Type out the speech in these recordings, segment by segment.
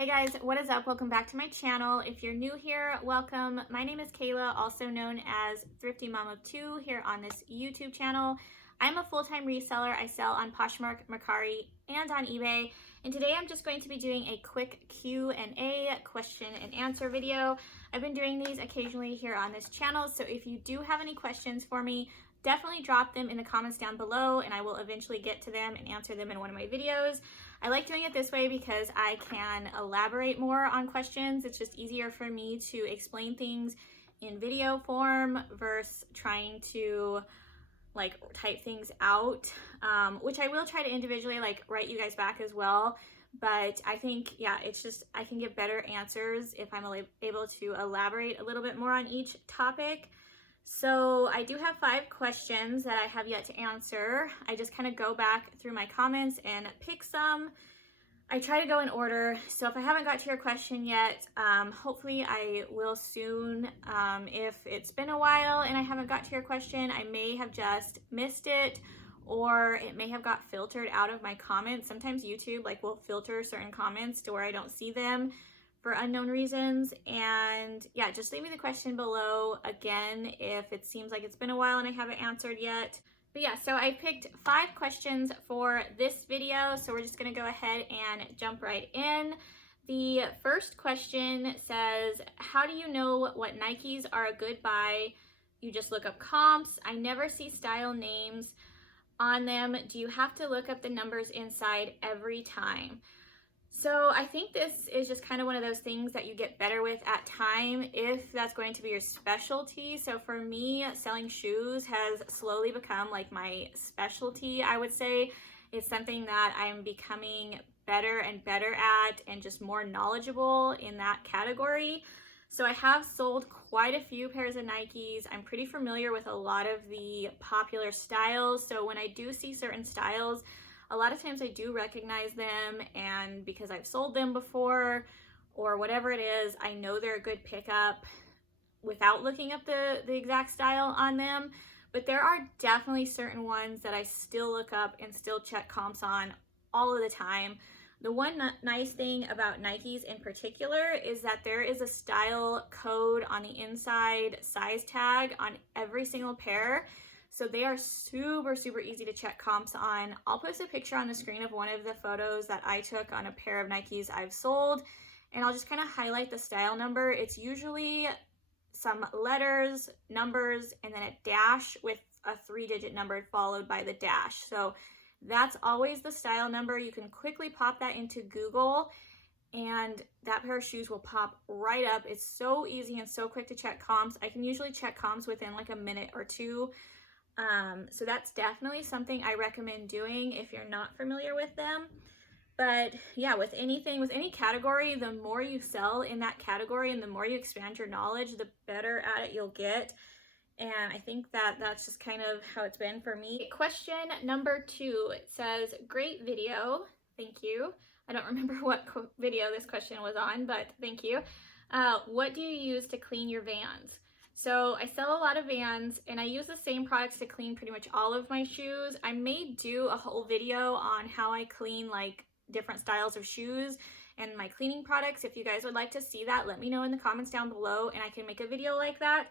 Hey guys, what is up? Welcome back to my channel. If you're new here, welcome. My name is Kayla, also known as Thrifty Mom of Two here on this YouTube channel. I'm a full-time reseller. I sell on Poshmark, Mercari, and on eBay. And today I'm just going to be doing a quick Q&A, question and answer video. I've been doing these occasionally here on this channel, so if you do have any questions for me, definitely drop them in the comments down below and I will eventually get to them and answer them in one of my videos. I like doing it this way because I can elaborate more on questions. It's just easier for me to explain things in video form versus trying to like type things out, which I will try to individually like write you guys back as well. But I think, yeah, it's just, I can get better answers if I'm able to elaborate a little bit more on each topic. So I do have 5 questions that I have yet to answer. I just kind of go back through my comments and pick some. I try to go in order. So if I haven't got to your question yet, hopefully I will soon. If it's been a while and I haven't got to your question, I may have just missed it, or it may have got filtered out of my comments. Sometimes YouTube will filter certain comments to where I don't see them for unknown reasons. And yeah, just leave me the question below again if it seems like it's been a while and I haven't answered yet. But yeah, so I picked 5 questions for this video, so we're just gonna go ahead and jump right in. The first question says, how do you know what Nikes are a good buy? You just look up comps. I never see style names on them. Do you have to look up the numbers inside every time? So I think this is just kind of one of those things that you get better with at time if that's going to be your specialty. So for me, selling shoes has slowly become like my specialty, I would say. It's something that I'm becoming better and better at and just more knowledgeable in that category. So I have sold quite a few pairs of Nikes. I'm pretty familiar with a lot of the popular styles. So when I do see certain styles, a lot of times I do recognize them, and because I've sold them before or whatever it is, I know they're a good pickup without looking up the exact style on them. But there are definitely certain ones that I still look up and still check comps on all of the time. The one nice thing about Nikes in particular is that there is a style code on the inside size tag on every single pair. So they are super, super easy to check comps on. I'll post a picture on the screen of one of the photos that I took on a pair of Nikes I've sold, and I'll just kind of highlight the style number. It's usually some letters, numbers, and then a dash with a 3-digit number followed by the dash. So that's always the style number. You can quickly pop that into Google and that pair of shoes will pop right up. It's so easy and so quick to check comps. I can usually check comps within like a minute or two. So that's definitely something I recommend doing if you're not familiar with them. But yeah, with anything, with any category, the more you sell in that category and the more you expand your knowledge, the better at it you'll get. And I think that that's just kind of how it's been for me. Question number 2, it says, great video. Thank you. I don't remember what video this question was on, but thank you. What do you use to clean your Vans? So I sell a lot of Vans and I use the same products to clean pretty much all of my shoes. I may do a whole video on how I clean like different styles of shoes and my cleaning products. If you guys would like to see that, let me know in the comments down below and I can make a video like that.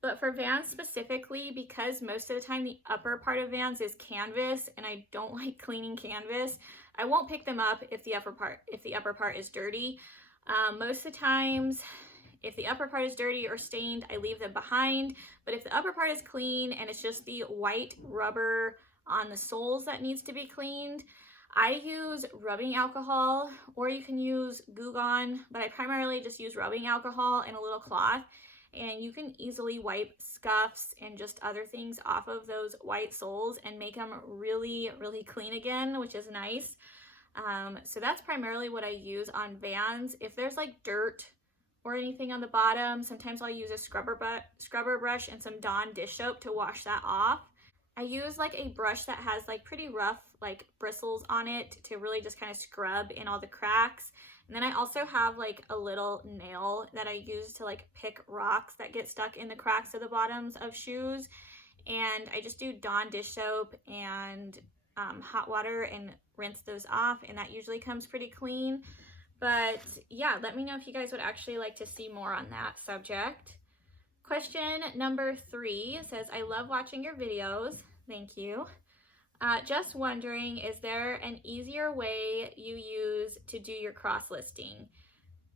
But for Vans specifically, because most of the time the upper part of Vans is canvas and I don't like cleaning canvas, I won't pick them up if the upper part is dirty. Most of the times, if the upper part is dirty or stained, I leave them behind. But if the upper part is clean and it's just the white rubber on the soles that needs to be cleaned, I use rubbing alcohol, or you can use Goo Gone, but I primarily just use rubbing alcohol and a little cloth. And you can easily wipe scuffs and just other things off of those white soles and make them really, really clean again, which is nice. So that's primarily what I use on Vans. If there's like dirt or anything on the bottom, sometimes I'll use a scrubber brush and some Dawn dish soap to wash that off. I use like a brush that has like pretty rough like bristles on it to really just kind of scrub in all the cracks. And then I also have like a little nail that I use to like pick rocks that get stuck in the cracks of the bottoms of shoes. And I just do Dawn dish soap and hot water and rinse those off, and that usually comes pretty clean. But yeah, let me know if you guys would actually like to see more on that subject. Question number 3 says, I love watching your videos. Thank you. Just wondering, is there an easier way you use to do your cross-listing?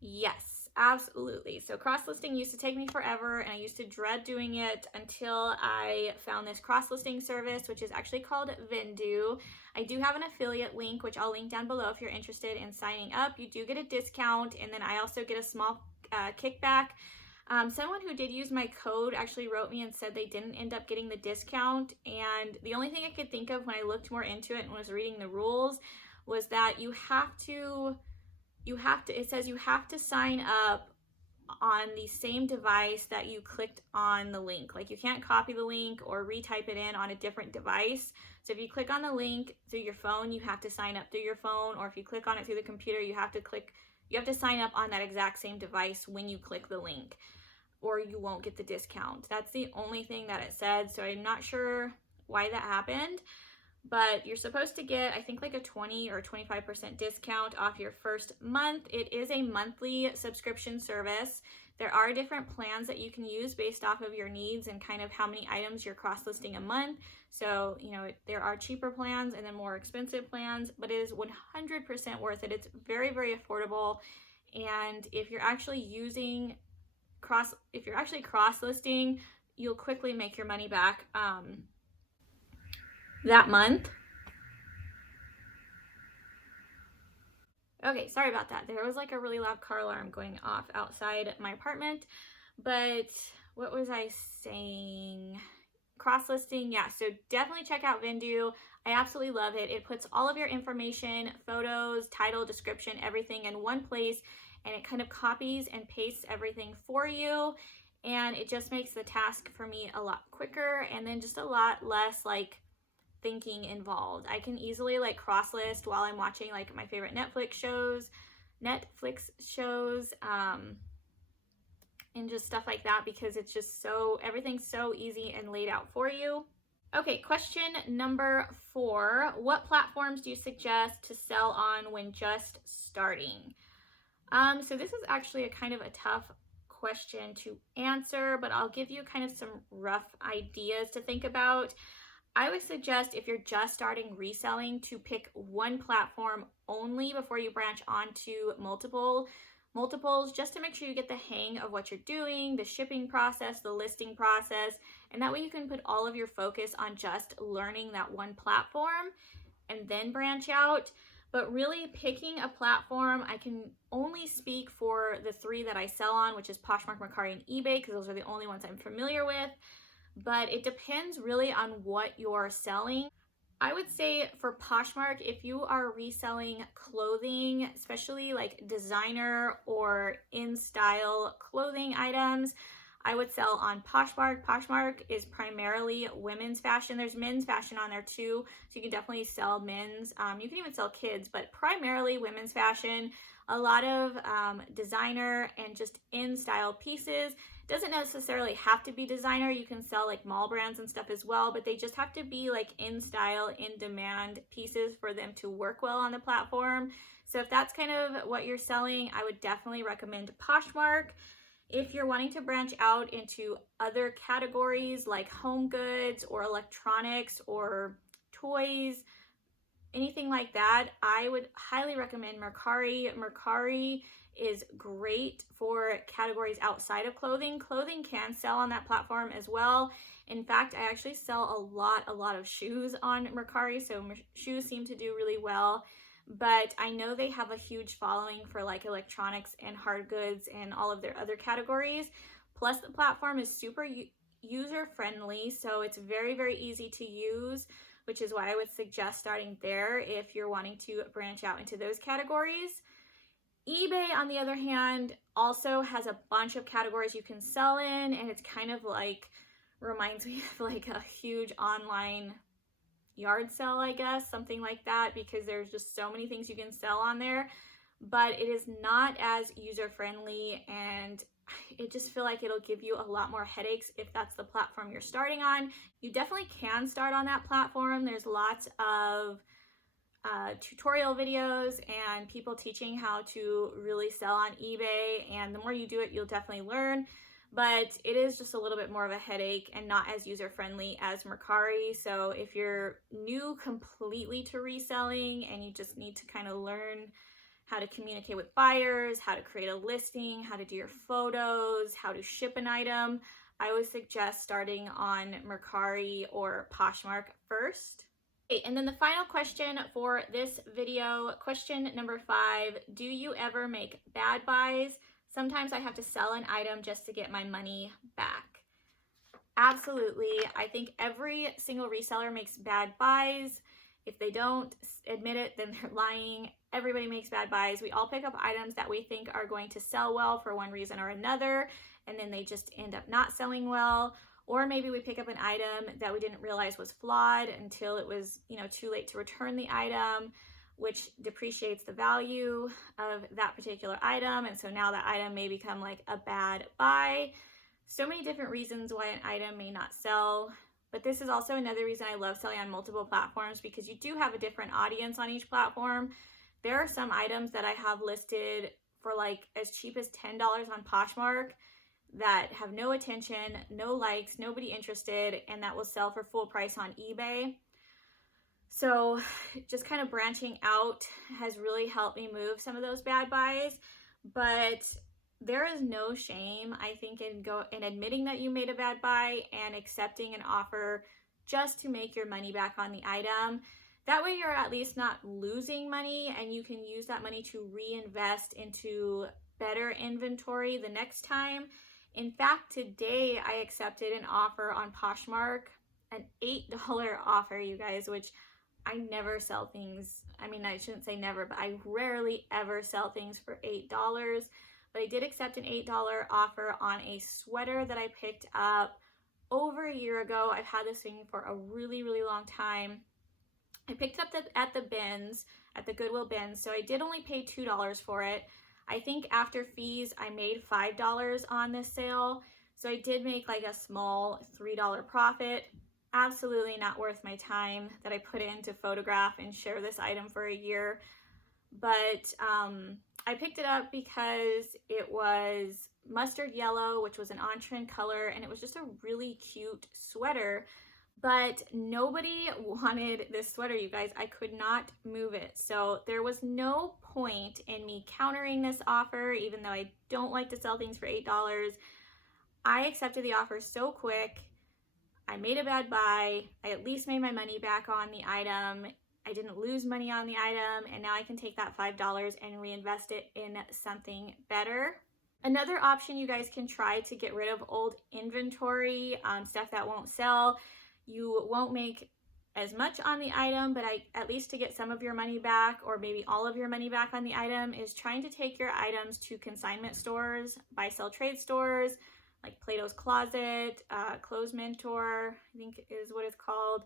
Yes, absolutely. So cross-listing used to take me forever, and I used to dread doing it until I found this cross-listing service, which is actually called Vendoo. I do have an affiliate link, which I'll link down below if you're interested in signing up. You do get a discount, and then I also get a small kickback. Someone who did use my code actually wrote me and said they didn't end up getting the discount, and the only thing I could think of when I looked more into it and was reading the rules was that it says you have to sign up on the same device that you clicked on the link. Like, you can't copy the link or retype it in on a different device. So if you click on the link through your phone, you have to sign up through your phone, or if you click on it through the computer, you have to sign up on that exact same device when you click the link, or you won't get the discount. That's the only thing that it said, so I'm not sure why that happened, but you're supposed to get, I think, like a 20 or 25% discount off your first month. It is a monthly subscription service. There are different plans that you can use based off of your needs and kind of how many items you're cross-listing a month. So, you know, there are cheaper plans and then more expensive plans, but it is 100% worth it. It's very, very affordable. And if you're actually cross-listing, you'll quickly make your money back that month. Okay, sorry about that. There was like a really loud car alarm going off outside my apartment. But what was I saying? Cross-listing, yeah, so definitely check out Vendoo. I absolutely love it. It puts all of your information, photos, title, description, everything in one place, and it kind of copies and pastes everything for you, and it just makes the task for me a lot quicker, and then just a lot less like thinking involved. I can easily like cross-list while I'm watching like my favorite Netflix shows, and just stuff like that, because it's just everything's so easy and laid out for you. Okay, question number 4. What platforms do you suggest to sell on when just starting? So this is actually a kind of a tough question to answer, but I'll give you kind of some rough ideas to think about. I would suggest, if you're just starting reselling, to pick one platform only before you branch onto multiples, just to make sure you get the hang of what you're doing, the shipping process, the listing process, and that way you can put all of your focus on just learning that one platform and then branch out. But really picking a platform, I can only speak for the 3 that I sell on, which is Poshmark, Mercari, and eBay, because those are the only ones I'm familiar with. But it depends really on what you're selling. I would say for Poshmark, if you are reselling clothing, especially like designer or in-style clothing items, I would sell on Poshmark. Poshmark is primarily women's fashion. There's men's fashion on there too, so you can definitely sell men's. You can even sell kids, but primarily women's fashion. A lot of designer and just in-style pieces. Doesn't necessarily have to be designer. You can sell like mall brands and stuff as well, but they just have to be like in-style, in-demand pieces for them to work well on the platform. So if that's kind of what you're selling, I would definitely recommend Poshmark. If you're wanting to branch out into other categories like home goods or electronics or toys, anything like that, I would highly recommend Mercari. Mercari is great for categories outside of clothing. Clothing can sell on that platform as well. In fact, I actually sell a lot of shoes on Mercari, so shoes seem to do really well. But I know they have a huge following for like electronics and hard goods and all of their other categories. Plus, the platform is super user friendly, so it's very, very easy to use, which is why I would suggest starting there if you're wanting to branch out into those categories. eBay, on the other hand, also has a bunch of categories you can sell in, and it's kind of like, reminds me of like a huge online yard sale, I guess, something like that, because there's just so many things you can sell on there, but it is not as user-friendly, and I just feel like it'll give you a lot more headaches if that's the platform you're starting on. You definitely can start on that platform. There's lots of tutorial videos and people teaching how to really sell on eBay, and the more you do it, you'll definitely learn. But it is just a little bit more of a headache and not as user-friendly as Mercari. So if you're new completely to reselling and you just need to kind of learn how to communicate with buyers, how to create a listing, how to do your photos, how to ship an item, I would suggest starting on Mercari or Poshmark first. Okay, and then the final question for this video, question number 5, do you ever make bad buys? Sometimes I have to sell an item just to get my money back. Absolutely. I think every single reseller makes bad buys. If they don't admit it, then they're lying. Everybody makes bad buys. We all pick up items that we think are going to sell well for one reason or another, and then they just end up not selling well. Or maybe we pick up an item that we didn't realize was flawed until it was, too late to return the item, which depreciates the value of that particular item. And so now that item may become like a bad buy. So many different reasons why an item may not sell. But this is also another reason I love selling on multiple platforms, because you do have a different audience on each platform. There are some items that I have listed for like as cheap as $10 on Poshmark that have no attention, no likes, nobody interested, and that will sell for full price on eBay. So just kind of branching out has really helped me move some of those bad buys. But there is no shame, I think, in admitting that you made a bad buy and accepting an offer just to make your money back on the item. That way you're at least not losing money, and you can use that money to reinvest into better inventory the next time. In fact, today I accepted an offer on Poshmark, an $8 offer, you guys, which I never sell things. I mean, I shouldn't say never, but I rarely ever sell things for $8. But I did accept an $8 offer on a sweater that I picked up over a year ago. I've had this thing for a really, really long time. I picked it up at the bins, at the Goodwill bins, so I did only pay $2 for it. I think after fees, I made $5 on this sale. So I did make like a small $3 profit. Absolutely not worth my time that I put in to photograph and share this item for a year. But I picked it up because it was mustard yellow, which was an on-trend color, and it was just a really cute sweater. But nobody wanted this sweater, you guys. I could not move it. So there was no point in me countering this offer, even though I don't like to sell things for $8. I accepted the offer so quick. I made a bad buy. I at least made my money back on the item. I didn't lose money on the item, and now I can take that $5 and reinvest it in something better. Another option you guys can try to get rid of old inventory, stuff that won't sell. You won't make as much on the item, but at least to get some of your money back, or maybe all of your money back on the item, is trying to take your items to consignment stores, buy sell trade stores, like Plato's Closet, Clothes Mentor, I think is what it's called.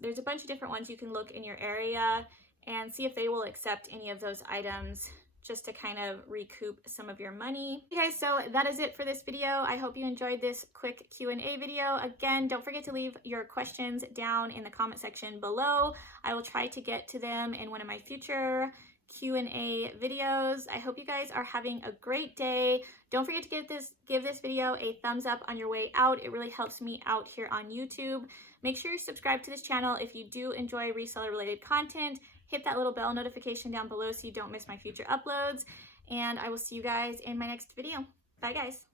There's a bunch of different ones you can look in your area and see if they will accept any of those items, just to kind of recoup some of your money. Okay, so that is it for this video. I hope you enjoyed this quick Q&A video. Again, don't forget to leave your questions down in the comment section below. I will try to get to them in one of my future Q&A videos. I hope you guys are having a great day. Don't forget to give this video a thumbs up on your way out. It really helps me out here on YouTube. Make sure you subscribe to this channel if you do enjoy reseller related content. Hit that little bell notification down below so you don't miss my future uploads. And I will see you guys in my next video. Bye guys.